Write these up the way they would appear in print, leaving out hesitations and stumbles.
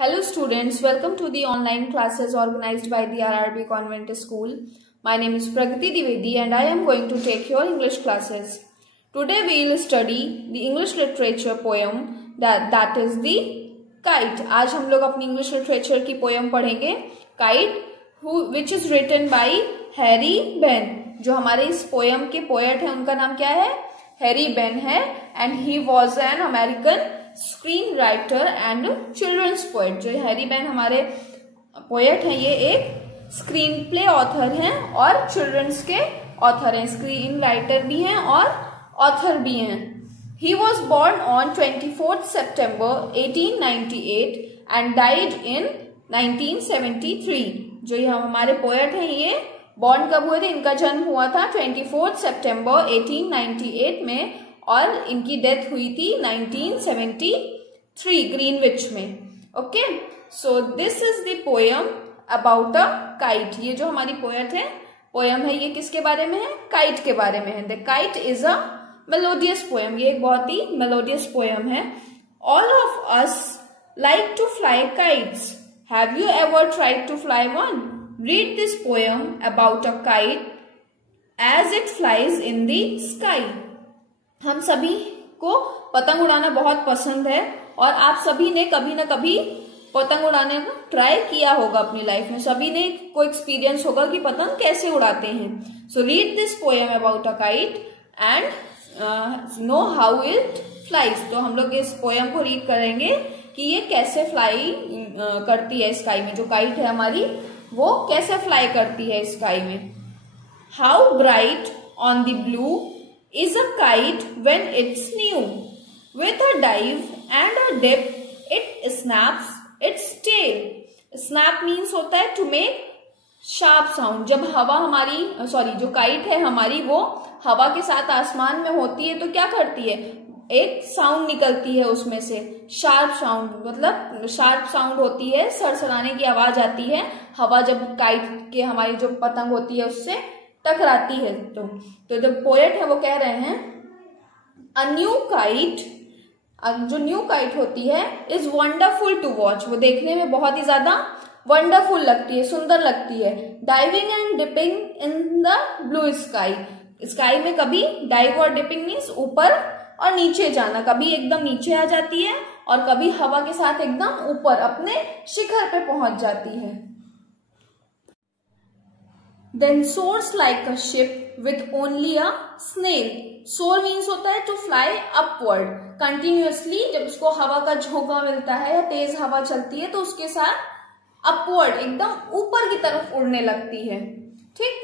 Hello students, welcome to the online classes organized by the RRB Convent School. My name is Pragati Dwivedi and I am going to take your English classes. Today we will study the English literature poem that is the Kite. आज हम लोग अपनी English literature की poem पढ़ेंगे Kite, which is written by Harry Ben. जो हमारे इस poem के poet है उनका नाम क्या है? Harry Ben है and he was an American screen writer and children's poet. जो हैरी बेन हमारे पोएट हैं ये एक स्क्रीन प्ले ऑथर हैं और चिल्ड्रंस के ऑथर हैं. स्क्रीन राइटर भी हैं और ऑथर भी हैं. He was born on 24 September 1898 and died in 1973. जो ये हमारे पोएट हैं ये बॉर्न कब हुए थे? इनका जन्म हुआ था 24 सितंबर 1898 में और इनकी डेथ हुई थी 1973 ग्रीनविच में. Okay, so this is the poem about a kite. ये जो हमारी पोएम है ये किसके बारे में है? काइट के बारे में है. The kite is a melodious poem. ये एक बहुत ही मेलोडियस पोएम है. All of us like to fly kites. Have you ever tried to fly one? Read this poem about a kite as it flies in the sky. हम सभी को पतंग उड़ाना बहुत पसंद है और आप सभी ने कभी ना कभी पतंग उड़ाने का ट्राई किया होगा अपनी लाइफ में. सभी ने कोई एक्सपीरियंस होगा कि पतंग कैसे उड़ाते हैं. So read this poem about a kite and know how it flies. तो हम लोग इस पोएम को रीड करेंगे कि ये कैसे फ्लाई करती है स्काई में. जो काइट है हमारी वो कैसे फ्लाई करती है स्काई में. How bright on the blue is a kite when it's new. With a dive and a dip, it snaps its tail. Snap means होता है to make sharp sound. जब हवा हमारी जो काइट है हमारी वो हवा के साथ आसमान में होती है तो क्या करती है? एक साउंड निकलती है उसमें से, शार्प साउंड. मतलब शार्प साउंड होती है, सरसराने की आवाज आती है हवा जब काइट के हमारी जो पतंग होती है उससे टकराती है. तो जो पोएट है वो कह रहे हैं अ न्यू काइट, जो न्यू काइट होती है इज वंडरफुल टू वॉच. वो देखने में बहुत ही ज्यादा वंडरफुल लगती है, सुंदर लगती है. Diving and dipping in the blue sky. Sky में कभी डाइव और डिपिंग मीन्स ऊपर और नीचे जाना. कभी एकदम नीचे आ जाती है और कभी हवा के साथ एकदम ऊपर अपने शिखर पे पहुंच जाती है. Then soars like a ship with only a snail. Soar means होता है to fly upward continuously. जब उसको हवा का झोंका मिलता है या तेज हवा चलती है तो उसके साथ upward एकदम ऊपर की तरफ उड़ने लगती है. ठीक.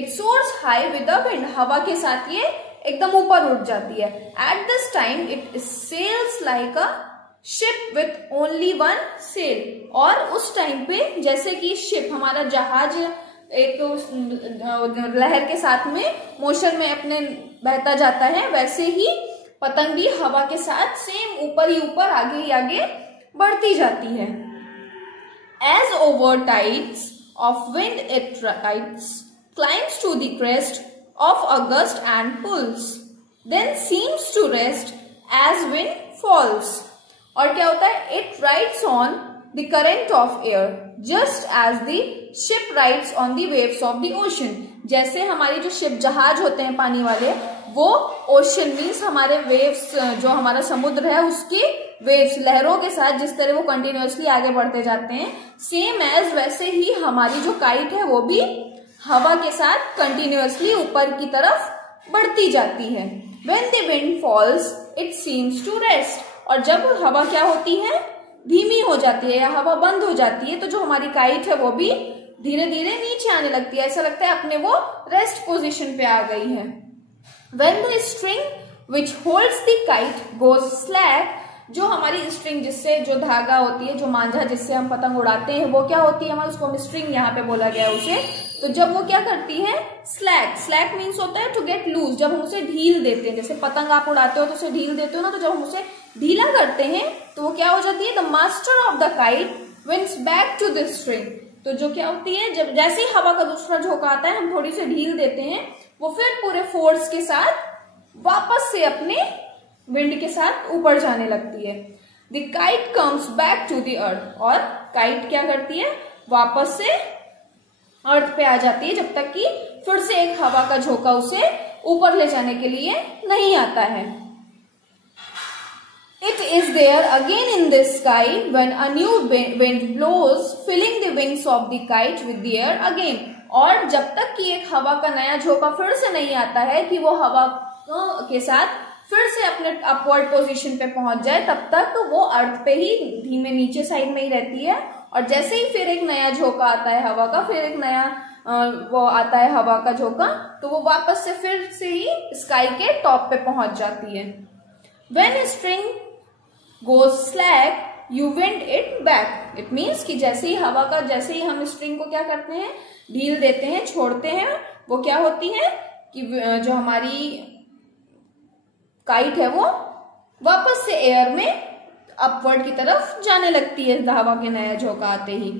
It soars high with the wind. हवा के साथ ये एकदम ऊपर उड़ जाती है. At this time it sails like a ship with only one sail. और उस टाइम पे जैसे कि शिप हमारा जहाज एक लहर के साथ में मोशन में अपने बहता जाता है वैसे ही पतंग भी हवा के साथ सेम ऊपर ही ऊपर आगे ही आगे बढ़ती जाती है. As over tides of wind it rides climbs to the crest of a gust and pulls then seems to rest as wind falls. और क्या होता है? It rides on the current of air just as the ship rides on the waves of the ocean. जैसे हमारी जो ship जहाज होते हैं पानी वाले वो ओशन मीन्स हमारे वेव्स, जो हमारा समुद्र है उसकी वेव्स लहरों के साथ जिस तरह वो कंटिन्यूअसली आगे बढ़ते जाते हैं सेम एज वैसे ही हमारी जो काइट है वो भी हवा के साथ कंटिन्यूअसली ऊपर की तरफ बढ़ती जाती है. When the wind falls it seems to rest. और जब हवा क्या होती है? धीमी हो जाती है या हवा बंद हो जाती है तो जो हमारी काइट है वो भी धीरे धीरे नीचे आने लगती है. ऐसा लगता है अपने वो रेस्ट पोजीशन पे आ गई है. When the string which holds the kite goes slack. जो हमारी स्ट्रिंग जिससे जो धागा होती है, जो मांझा जिससे हम पतंग उड़ाते हैं वो क्या होती है? हमारे उसको स्ट्रिंग यहाँ पे बोला गया उसे. तो जब वो क्या करती है? स्लैक. स्लैक मीन्स होता है टू गेट लूज. जब हम उसे ढील देते हैं, जैसे पतंग आप उड़ाते हो तो उसे ढील देते हो ना, तो जब हम उसे ढीला करते हैं तो वो क्या हो जाती है? The master of the kite winds back to the string. तो जो क्या होती है जब जैसे ही हवा का दूसरा झोंका आता है हम थोड़ी सी ढील देते हैं वो फिर पूरे फोर्स के साथ वापस से अपने विंड के साथ ऊपर जाने लगती है. The kite comes back to the earth, और काइट क्या करती है, वापस से अर्थ पे आ जाती है, जब तक कि फिर से एक हवा का झोंका उसे ऊपर ले जाने के लिए नहीं आता है। It is there again in the sky when a new wind blows, filling the wings of the kite with the air again. और जब तक कि एक हवा का नया झोंका फिर से नहीं आता है कि वो हवा के साथ फिर से अपने अपवर्ड पोजीशन पे पहुंच जाए, तब तक वो अर्थ पे ही धीमे नीचे साइड में ही रहती है। और जैसे ही फिर एक नया झोंका आता है हवा का, फिर एक नया वो आता है हवा का झोंका, तो वो वापस से फिर से ही स्काई के टॉप पे पहुंच जाती है। When a string goes slack, you wind it back. It means कि जैसे ही हम स्ट्रिंग को क्या करते हैं, ढील देते हैं, छोड़ते हैं, वो क्या होती है कि जो हमारी काइट है वो वापस से एयर में अपवर्ड की तरफ जाने लगती है हवा के नया झोंका आते ही।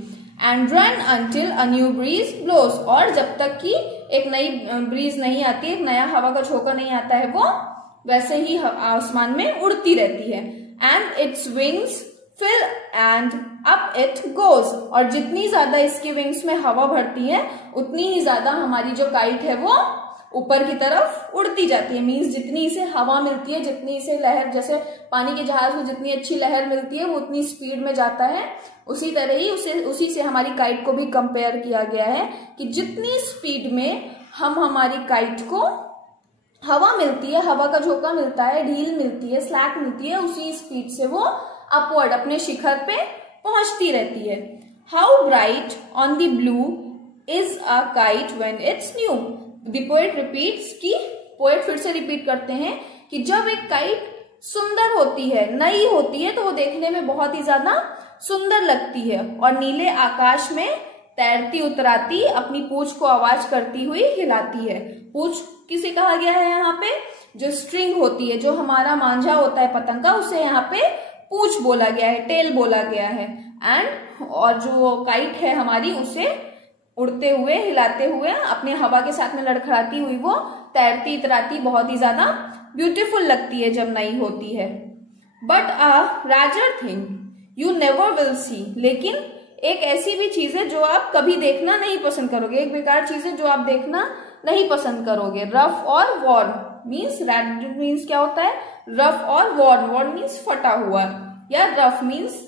And run until a new breeze blows, और जब तक कि एक नई ब्रीज नहीं आती, एक नया हवा का झोंका नहीं आता है, वो वैसे ही आसमान में उड़ती रहती है। And its wings fill and up it goes, और जितनी ज्यादा इसके विंग्स में हवा भरती है उतनी ही ज्यादा हमारी जो काइट है वो ऊपर की तरफ उड़ती जाती है। मीन्स जितनी इसे हवा मिलती है, जितनी इसे लहर, जैसे पानी के जहाज को जितनी अच्छी लहर मिलती है वो उतनी स्पीड में जाता है, उसी तरह ही उसी से हमारी काइट को भी कंपेयर किया गया है कि जितनी स्पीड में हमारी काइट को हवा मिलती है, हवा का झोंका मिलता है, ढील मिलती है, स्लैक मिलती है, उसी स्पीड से वो अपवर्ड अपने शिखर पे पहुंचती रहती है। How bright on the blue is a kite when it's new. The poet repeats, कि पोएट फिर से रिपीट करते हैं कि जब एक काइट सुंदर होती है, नई होती है, तो वो देखने में बहुत ही ज्यादा सुंदर लगती है और नीले आकाश में तैरती उतराती अपनी पूंछ को आवाज करती हुई हिलाती है। पूंछ किसे कहा गया है यहाँ पे, जो स्ट्रिंग होती है, जो हमारा मांझा होता है पतंग का, उसे यहाँ पे पूंछ बोला गया है, टेल बोला गया है। एंड और जो काइट है हमारी, उसे उड़ते हुए, हिलाते हुए, अपने हवा के साथ में लड़खड़ाती हुई वो तैरती इतराती बहुत ही ज्यादा ब्यूटीफुल लगती है जब नई होती है। But a Roger thing you never will see, लेकिन एक ऐसी भी चीज है जो आप कभी देखना नहीं पसंद करोगे, एक बेकार चीज है जो आप देखना नहीं पसंद करोगे। रफ और वॉर्न मीन्स, रेड मीन्स क्या होता है, रफ और वॉर्न, वॉर्न मीन्स फटा हुआ, या रफ मीन्स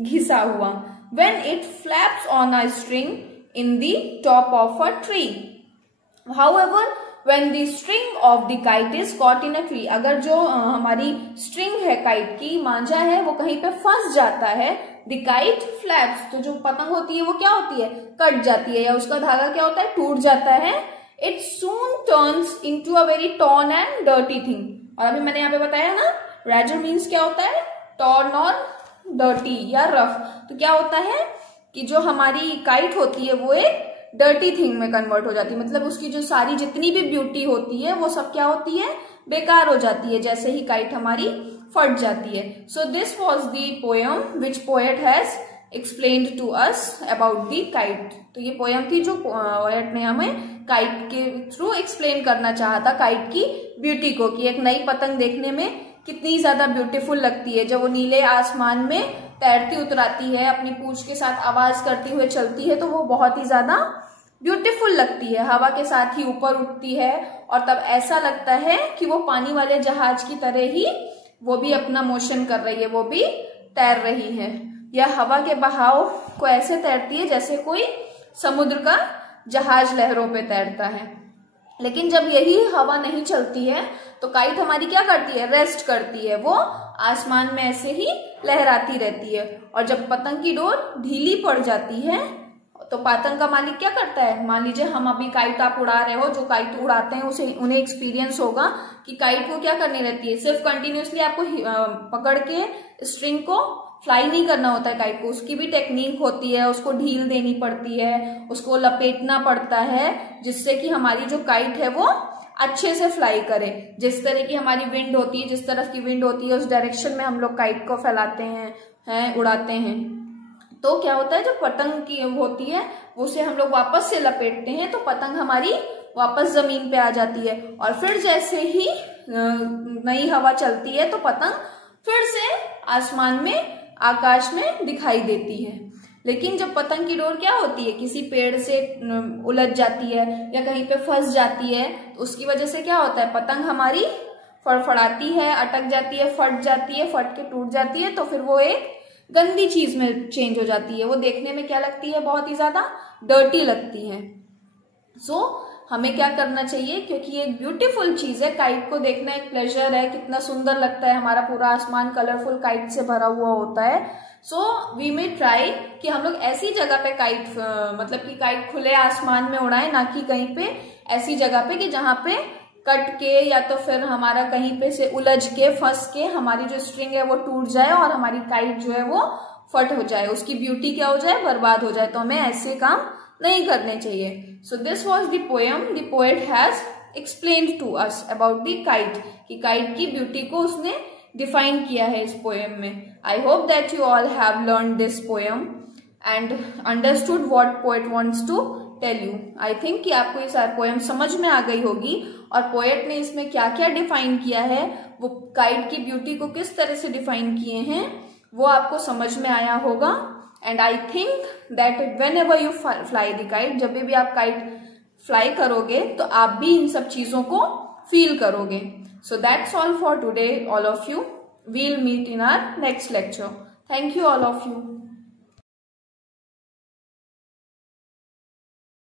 घिसा हुआ। When it flaps on a string in the top of a tree, however when the string of the kite is caught in a tree, अगर जो हमारी स्ट्रिंग है kite की, मांझा है, वो कहीं पे फंस जाता है, the kite flaps, तो जो पतंग होती है वो क्या होती है, कट जाती है, या उसका धागा क्या होता है, टूट जाता है। it soon turns into a very torn and dirty thing, और अभी मैंने यहाँ पे बताया ना, राजर मीन्स क्या होता है, torn और dirty या रफ। तो क्या होता है कि जो हमारी काइट होती है वो एक डर्टी थिंग में कन्वर्ट हो जाती है, मतलब उसकी जो सारी जितनी भी ब्यूटी होती है वो सब क्या होती है, बेकार हो जाती है जैसे ही काइट हमारी फट जाती है। So this was the poem which poet has explained to us about the kite. तो ये पोएम थी जो पोएट ने हमें काइट के थ्रू एक्सप्लेन करना चाहा था, काइट की ब्यूटी को, कि एक नई पतंग देखने में कितनी ज्यादा ब्यूटीफुल लगती है। जब वो नीले आसमान में तैरती उतराती है, अपनी पूंछ के साथ आवाज करती हुए चलती है, तो वो बहुत ही ज्यादा ब्यूटीफुल लगती है, हवा के साथ ही ऊपर उठती है, और तब ऐसा लगता है कि वो पानी वाले जहाज की तरह ही वो भी अपना मोशन कर रही है, वो भी तैर रही है, या हवा के बहाव को ऐसे तैरती है जैसे कोई समुद्र का जहाज लहरों पे तैरता है। लेकिन जब यही हवा नहीं चलती है तो काइट हमारी क्या करती है, रेस्ट करती है, वो आसमान में ऐसे ही लहराती रहती है। और जब पतंग की डोर ढीली पड़ जाती है तो पतंग का मालिक क्या करता है, मान लीजिए हम अभी काइट आप उड़ा रहे हो, जो काइट उड़ाते हैं उन्हें एक्सपीरियंस होगा कि काइट को क्या करनी रहती है, सिर्फ कंटिन्यूअसली आपको पकड़ के स्ट्रिंग को फ्लाई नहीं करना होता है काइट को, उसकी भी टेक्निक होती है, उसको ढील देनी पड़ती है, उसको लपेटना पड़ता है, जिससे कि हमारी जो काइट है वो अच्छे से फ्लाई करे। जिस तरह की हमारी विंड होती है, जिस तरफ की विंड होती है उस डायरेक्शन में हम लोग काइट को फैलाते हैं, उड़ाते हैं। तो क्या होता है, जो पतंग की होती है उसे हम लोग वापस से लपेटते हैं तो पतंग हमारी वापस जमीन पे आ जाती है, और फिर जैसे ही नई हवा चलती है तो पतंग फिर से आसमान में, आकाश में दिखाई देती है। लेकिन जब पतंग की डोर क्या होती है, किसी पेड़ से उलझ जाती है या कहीं पे फंस जाती है, तो उसकी वजह से क्या होता है, पतंग हमारी फड़फड़ाती है, अटक जाती है, फट जाती है, फट के टूट जाती है, तो फिर वो एक गंदी चीज में चेंज हो जाती है। वो देखने में क्या लगती है, बहुत ही ज्यादा डर्टी लगती है। हमें क्या करना चाहिए, क्योंकि ये एक ब्यूटीफुल चीज है, काइट को देखना एक प्लेजर है, कितना सुंदर लगता है, हमारा पूरा आसमान कलरफुल काइट से भरा हुआ होता है। वी मे ट्राई कि हम लोग ऐसी जगह पे काइट, मतलब कि काइट खुले आसमान में उड़ाएं, ना कि कहीं पे ऐसी जगह पे कि जहां पे कट के या तो फिर हमारा कहीं पे से उलझ के फंस के हमारी जो स्ट्रिंग है वो टूट जाए और हमारी काइट जो है वो फट हो जाए, उसकी ब्यूटी क्या हो जाए, बर्बाद हो जाए। तो हमें ऐसे काम नहीं करने चाहिए। So this was the poem. The poet has explained to us about the kite, कि काइट की ब्यूटी को उसने डिफाइन किया है इस पोएम में। I hope that you all have learn this poem and understood what poet wants to tell you. I think कि आपको ये सारी पोएम समझ में आ गई होगी और पोएट ने इसमें क्या क्या डिफाइन किया है, वो काइट की ब्यूटी को किस तरह से डिफाइन किए हैं, वो आपको समझ में आया होगा। And I think that when ever you fly the kite, जब भी आप काइट फ्लाई करोगे तो आप भी इन सब चीजों को फील करोगे। So that's all for today all of you. We'll meet in our next lecture. Thank you all of you.